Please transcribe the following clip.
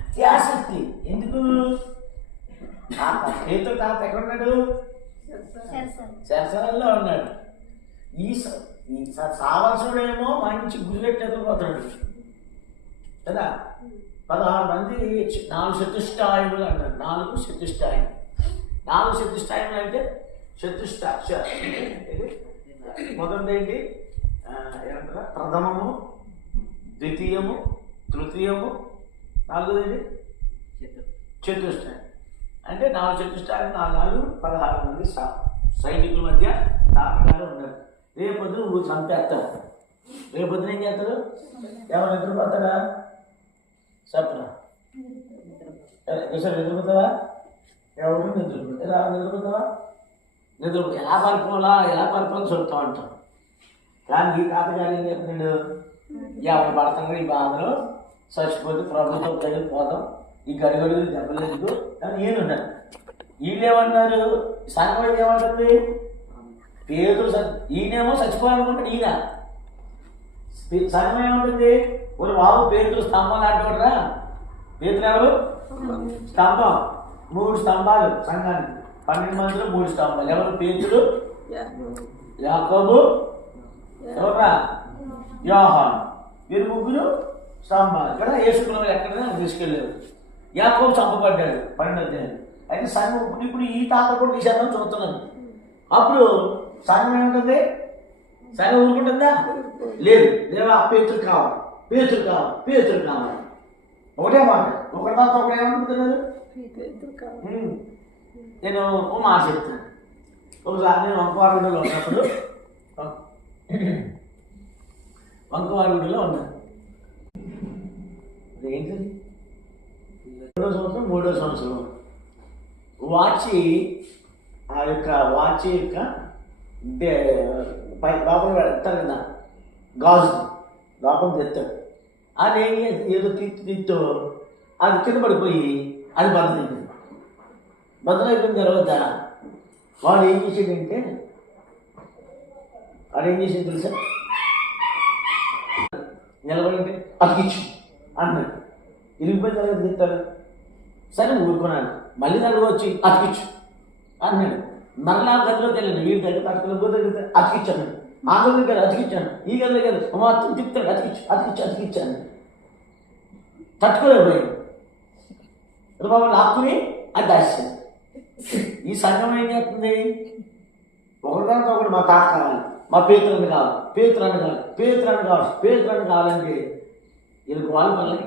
అత్యాసక్తి ఎందుకు? పేతురు తాత ఎక్కడున్నాడు? శరసలలో ఉన్నాడు. ఈ సావలసుడేమో మంచి గురిపెట్టి ఎదురుపోతున్నాడు కదా. 16 మంది 4 చతుష్టాయములు అంటారు. 4 చతుష్టాయం. 4 చతుష్టాయములు అంటే మొదటిది ఏంటి ఏమంటారా? ప్రథమము, ద్వితీయము, తృతీయము, 4ది ఏంటి? చతుష్టాయం. అంటే 4 చతుష్టాయం 4 16 మంది సైనికుల మధ్య తాపకాలు ఉన్నారు. రేపొద్దు నువ్వు చంపేస్తావు. రేపొద్దున ఏం చేస్తారు? ఎవరు నిద్రపోతారా? చెప్పరా? నిద్రపోతావా? ఎవరు నిద్రపోతారు? ఎలా నిద్రపోతావా? ఎలా పరిపాలన చెప్తా ఉంటాం. కానీ ఈ తాతగారు ఏం చెప్తున్నాడు? ఎవరు పడుతున్నారు ఈ బాధలో చచ్చిపోతే ప్రభుత్వం దగ్గర పోదాం, ఈ గడిగడుగులు దెబ్బలేదు కానీ ఏనున్నాను. వీళ్ళు ఏమన్నారు? సంఘం ఏమంటుంది? పేదలు ఈయనేమో చచ్చిపోవాలనుకుంటాడు. ఈయన సంఘం ఏమంటుంది? ఒక బాబు పేదలు స్తంభం లాంటివాడురా. పేదలు ఎవరు? స్తంభం. 3 స్తంభాలు సంఘానికి. 12 మందిలో 3 స్తంభాలు. ఎవరు? పేతురు, యాకోబు, ఎవరా? యోహాను. వీరు 3 స్తంభాలు. ఇక్కడ యేసుకున్న ఎక్కడ తీసుకెళ్ళారు. యాకోబు చంపబడ్డాడు 12వ అధ్యాయం. అయితే సంఘం ఇప్పుడు ఈ తాత కూడా తీసేద్దాం చూస్తున్నాను. అప్పుడు సంఘం ఏముంటుంది? సంఘం ఊరుకుంటుందా? లేదు. దేవా పేతురు కావాలి, పేతురు కావాలి, పేతురు కావాలి. ఒకటే మాట. ఒకటి తాత ఒకటి ఏమనుకుంటున్నారు? నేను ఓ మాట చెప్తాను. ఒకసారి నేను వంకవారుగుడిలో ఉన్నప్పుడు వంకవారుగుడిలో ఉన్నాను. ఏంటది? 2వ సంవత్సరం 3వ సంవత్సరం ఆ యొక్క వాచ్ యొక్క లోపల పెడతారు కదా, గాజు లోపల తెస్తాడు. అది ఏదో తిత్తు అది కింద పడిపోయి అది బద్దలైపోయింది. బద్దలైపోయిన తర్వాత వాడు ఏం చేసాడంటే తెలుసా? నిలబడంటే అతికిచ్చు అన్నాడు. ఇరిగిపోయిన తర్వాత తిట్టాడు. సరే ఊరుకున్నాడు. మళ్ళీ దగ్గర వచ్చి అతికిచ్చు అన్నాడు. మరలా గదిలోకి వెళ్ళాను. ఈ దగ్గర దగ్గర అతికిచ్చాను. ఆ గది దగ్గర అతికిచ్చాను. ఈ గది దగ్గర మొత్తం తిప్పుతాడు. అతికిచ్చాను. తట్టుకోలేకపోయాడు. బాబు లాక్కుని అది దాచాను. ఈ సంఘం ఏం చేస్తుంది? ఒకరిదాంతో ఒకటి మా తాత కావాలి, మా పేతురని కావాలి, పేతురని కావాలంటే వీళ్ళకి వాళ్ళు పనులకి